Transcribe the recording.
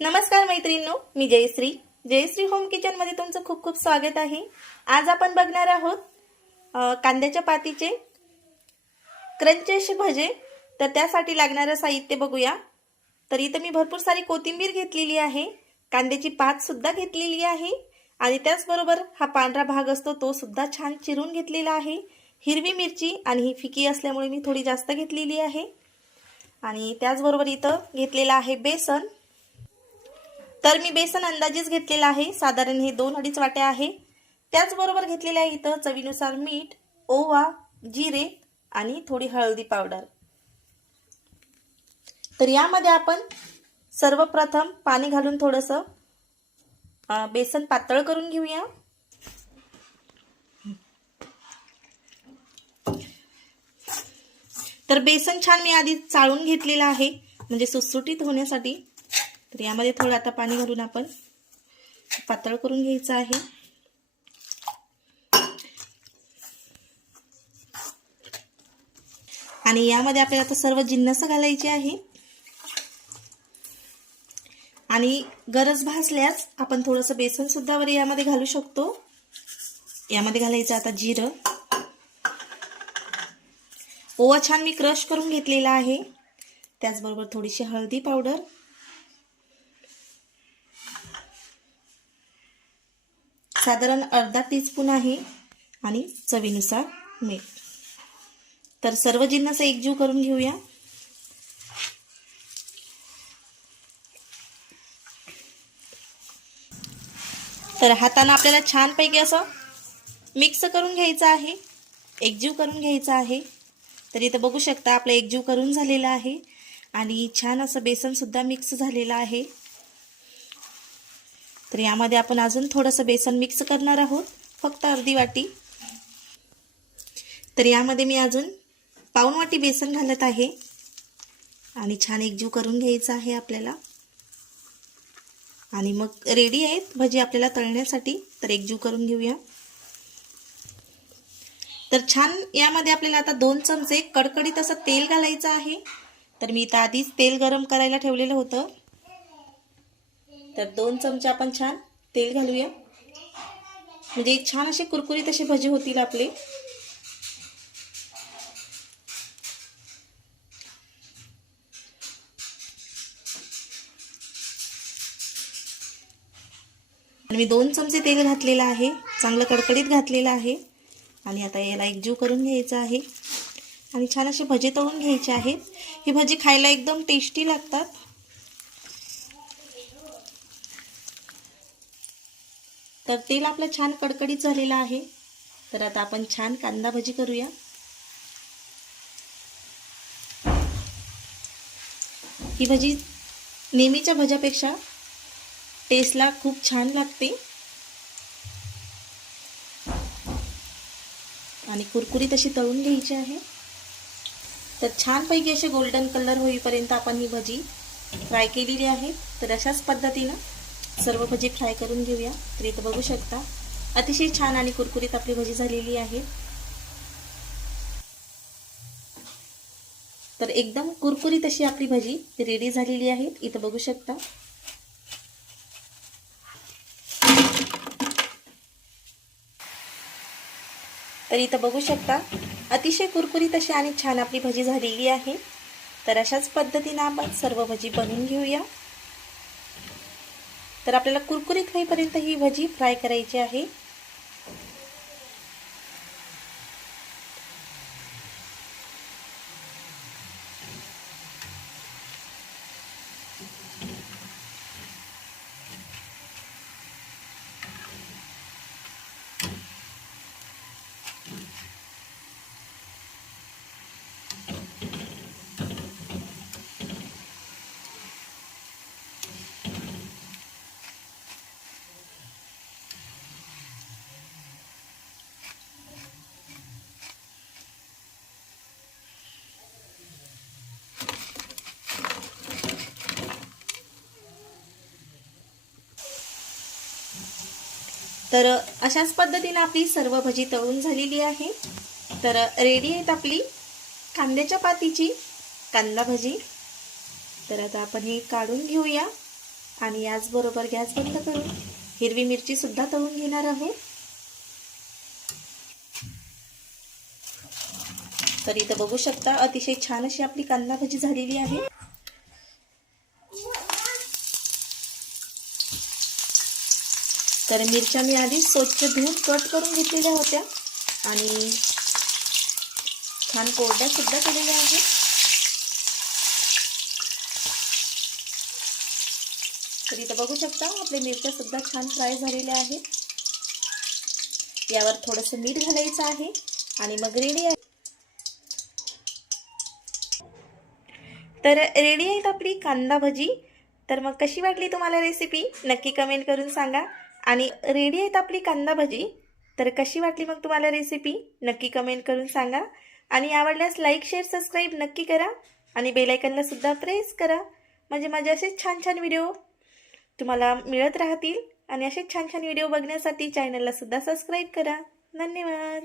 नमस्कार मैत्रिणींनो मी जयश्री. जयश्री होम किचनमध्ये तुमचं खूप खूप स्वागत आहे. आज आपण बघणार आहोत कांद्याच्या पातीचे क्रंची असे भजे. तर त्यासाठी लागणारं साहित्य बघूया. तर इथं मी भरपूर सारी कोथिंबीर घेतलेली आहे. कांद्याची पात सुद्धा घेतलेली आहे. आणि त्याचबरोबर हा पांढरा भाग असतो तो सुद्धा छान चिरून घेतलेला आहे. हिरवी मिरची आणि ही फिकी असल्यामुळे मी थोडी जास्त घेतलेली आहे. आणि त्याचबरोबर इथं घेतलेलं आहे बेसन. तर मी बेसन अंदाजेच घेतलेलं आहे. साधारण हे दोन अडीच वाट्या आहे. त्याचबरोबर घेतलेले आहे इथं चवीनुसार मीठ ओवा जिरे आणि थोडी हळदी पावडर. तर यामध्ये आपण सर्वप्रथम पाणी घालून थोडंसं बेसन पातळ करून घेऊया. तर बेसन छान मी आधी चाळून घेतलेलं आहे. म्हणजे सुटसुटीत होण्यासाठी तर यामध्ये थोडं आता पाणी घालून आपण पातळ करून घ्यायचं आहे. आणि यामध्ये आपल्याला आता सर्व जिन्नस घालायची आहे. आणि गरज भासल्यास आपण थोडंसं बेसन सुद्धा वर यामध्ये घालू शकतो. यामध्ये घालायचं आता जिरं. ओवा छान मी क्रश करून घेतलेला आहे. त्याचबरोबर थोडीशी हळदी पावडर. साधारण अर्धा टीस्पून आहे आणि चवीनुसार मीठ. तर सर्व जिन्नस एकजीव करून घेऊया. तर हातानं आपल्याला छानपैकी असं मिक्स करून घ्यायचं आहे. एकजीव करून घ्यायचं आहे. तर इथं बघू शकता आपलं एकजीव करून झालेलं आहे. आणि छान असं बेसनसुद्धा मिक्स झालेलं आहे. तर यामध्ये आपण अजून थोडंसं बेसन मिक्स करणार आहोत. फक्त अर्धी वाटी. तर यामध्ये मी अजून पाऊन वाटी बेसन घालत आहे. आणि छान एकजीव करून घ्यायचं आहे आपल्याला. आणि मग रेडी आहेत भजी आपल्याला तळण्यासाठी. तर एकजीव करून घेऊया. तर छान यामध्ये आपल्याला आता दोन चमचे कडकडीत असं तेल घालायचं आहे. तर मी इथं आधीच तेल गरम करायला ठेवलेलं होतं. तर दोन चमचे आपण छान तेल घालूया. म्हणजे छान असे कुरकुरीत असे भजी होतील आपले. आणि मी दोन चमचे तेल घातलेलं आहे. चांगलं कडकडीत घातलेलं आहे. आणि आता याला एकजीव करून घ्यायचं आहे. आणि छान असे भजे तळून घ्यायचे आहेत. ही भजी खायला एकदम टेस्टी लागतात. तर तेल आपलं छान कडकडीत झालेलं आहे. तर आता आपण छान कांदा भजी करूया. ही भजी नेहमीच्या भज्यापेक्षा टेस्टला खूप छान लागते. आणि कुरकुरीत अशी तळून घ्यायची आहे. तर छानपैकी असे गोल्डन कलर होईपर्यंत आपण ही भजी फ्राय केलेली आहे. तर अशाच पद्धतीनं सर्व भजी फ्राय करून घेऊया. तर इथं बघू शकता. अतिशय छान आणि कुरकुरीत आपली भजी झालेली आहे. तर एकदम कुरकुरीत अशी आपली भजी रेडी झालेली आहे. इथं बघू शकता. तर इथं बघू शकता. अतिशय कुरकुरीत अशी आणि छान आपली भजी झालेली आहे. तर अशाच पद्धतीनं आपण सर्व भजी बनवून घेऊया. तर आपल्याला कुरकुरीत होईपर्यंत ही भजी फ्राय करायची आहे. तर अशाच पद्धतीने आपली सर्व भजी तळून झालेली आहे. तर रेडी आहेत आपली कांद्याच्या पातीची कांदा भजी. तर आता आपण हे काढून घेऊया आणि याचबरोबर गॅस बंद करून हिरवी मिरची सुद्धा तळून घेणार आहोत. तर इथं बघू शकता अतिशय छान अशी आपली कांदा भजी झालेली आहे. तर मिरच्या मी आधी स्वच्छ धुवून कट करून घेतलेल्या होत्या. आणि छान कोरड्या सुद्धा केलेल्या आहेत. तर इथं बघू शकता आपल्या मिरच्या सुद्धा छान फ्राय झालेल्या आहेत. यावर थोडंसं मीठ घालायचं आहे आणि मग रेडी आहे. तर रेडी आहेत आपली कांदा भजी. तर मग कशी वाटली तुम्हाला रेसिपी नक्की कमेंट करून सांगा. आणि रेडी आहेत आपली कांदा भजी. तर कशी वाटली मग तुम्हाला रेसिपी नक्की कमेंट करून सांगा. आणि आवडल्यास लाईक शेअर सबस्क्राईब नक्की करा. आणि बेलायकनला सुद्धा प्रेस करा. म्हणजे माझे असेच छान छान व्हिडिओ तुम्हाला मिळत राहतील. आणि असेच छान छान व्हिडिओ बघण्यासाठी चॅनलला सुद्धा सबस्क्राईब करा. धन्यवाद.